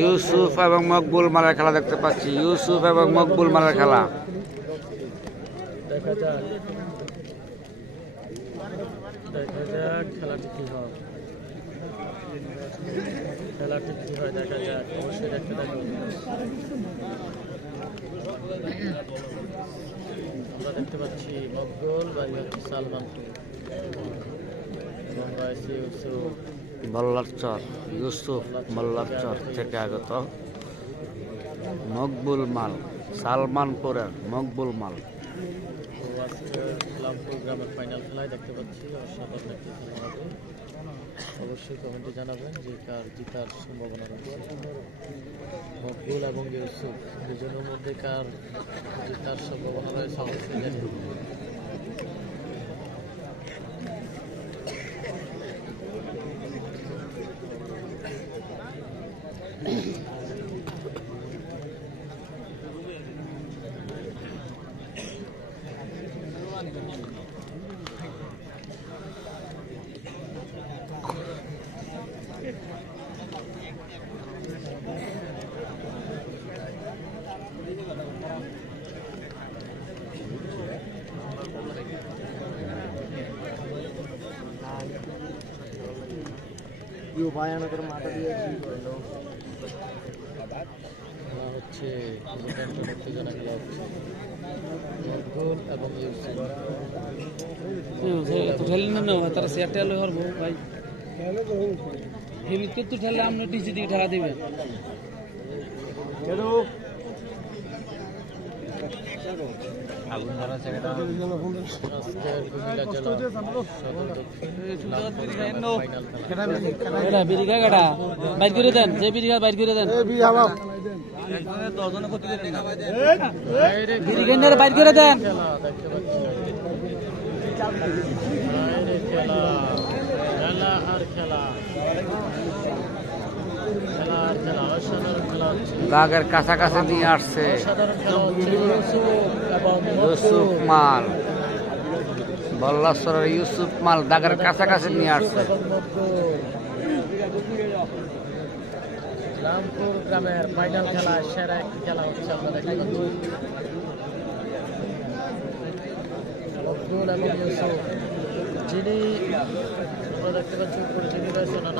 ইউসুফ এবং মকবুল মালের খেলা দেখতে পাচ্ছি। ইউসুফ এবং মকবুল মালের খেলা দেখা যাক খেলাটি কি হয়। দেখা যাক, অবশ্যই দেখতে থাকুন। আমরা দেখতে পাচ্ছি মকবুল বাড়ি হচ্ছে সালমানপুর এবং রয়েছে ইউসুফ বল্লারচর। ইউসুফ বল্লারচর থেকে আগত মকবুল মাল, সালমানপুরের মকবুল মাল। ইসলামপুর গ্রামের ফাইনাল খেলায় দেখতে পাচ্ছি অসাধারণ একটি খেলা হবে। অবশ্যই কমেন্টে জানাবেন যে কার জিতার সম্ভাবনা রয়েছে। মকবুল এবং ইউসুফ দুজনের মধ্যে কার জিতার সম্ভাবনা রয়েছে অবশ্যই জানিয়ে হচ্ছে উত্তেজনা খেলা হচ্ছে মকবুল এবং তারা সেটা হরবো ভাই কিন্তু ঠেলে আপনি ডিসি দিকে ঠেলা দিবেন। বিরিখা কাটা বাইর করে দেন, যে বিরিখা বাইর করে দেন, বিরিখা বাইর করে দেন। দাগের কাছাকাছি নিয়ে আসছে ইউসুফ মাল। বল্লারচরের ইউসুফ মাল দাগের কাছাকাছি নিয়ে আসছে। রামপুর গ্রামের ফাইনাল খেলা সেরা একটি খেলা হচ্ছে। আমরা দেখতে পাচ্ছি মকবুল এবং ইউসুফ, যিনি আমরা দেখতে পাচ্ছি উপরে যিনি রয়েছেন ওনার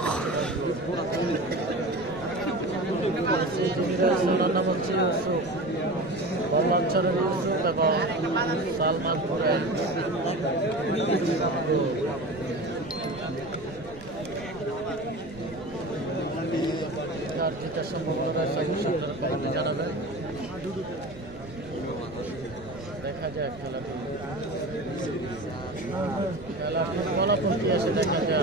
নাম হচ্ছে ইউসুফ। বল্লারচরের ইউসুফ এবং সালমানপুরের জিতার সম্ভাবনা রয়েছে আপনারা জানাবেন। দেখা যাক খেলাটি ফলাফল কি আসে দেখা যাক।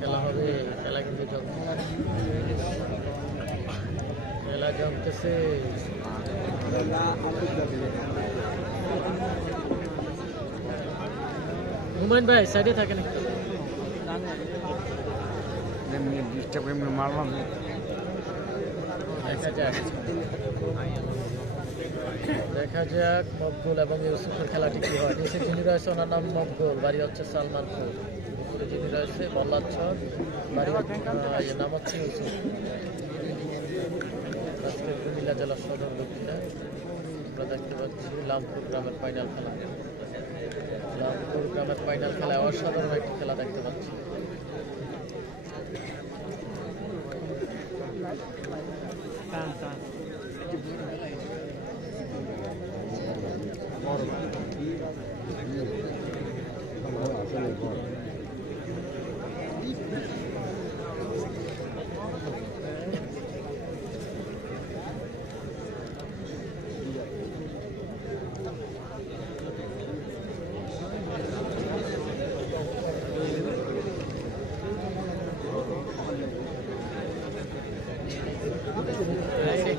খেলা হবে, খেলা কিন্তু খেলা জমতেছে। হুমায়ুন ভাই সাইডে থাকেন। দেখা যাক মকবুল এবং ইউসুফের খেলাটি কি হয়। নিচে যিনি রয়েছে ওনার নাম মকবুল, বাড়ি হচ্ছে সালমানপুর। উপরে যিনি রয়েছে বল্লারচর, বাড়ি নাম হচ্ছে ইউসুফ। আজকে কুমিল্লা জেলার সদর দক্ষিণে আমরা দেখতে পাচ্ছি লামপুর গ্রামের ফাইনাল খেলা। লামপুর গ্রামের ফাইনাল খেলায় অসাধারণ একটি খেলা দেখতে পাচ্ছি।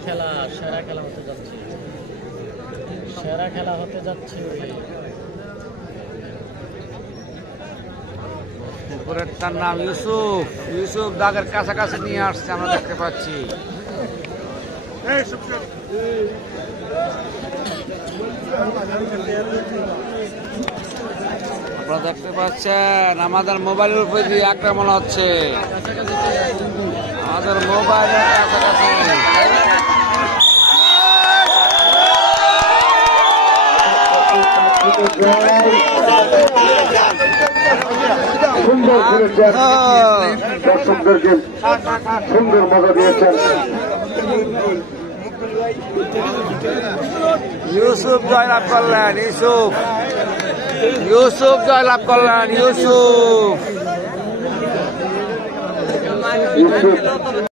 খেলা সেরা খেলা হতে যাচ্ছে, সেরা খেলা হতে যাচ্ছে। উপরের তার নাম ইউসুফ। ইউসুফ দাগের কাছাকাছি নিয়ে আসছে, আমরা দেখতে পাচ্ছি। আপনারা দেখতে পাচ্ছেন আমাদের মোবাইলের উপরে দিয়ে আক্রমণ হচ্ছে, আমাদের মোবাইলের কাছাকাছি। সুন্দর খেলেছেন, দর্শকদেরকে সুন্দর মজা দিয়েছেন। ইউসুফ জয়লাভ করলেন, ইউসুফ জয়লাভ করলেন, ইউসুফ।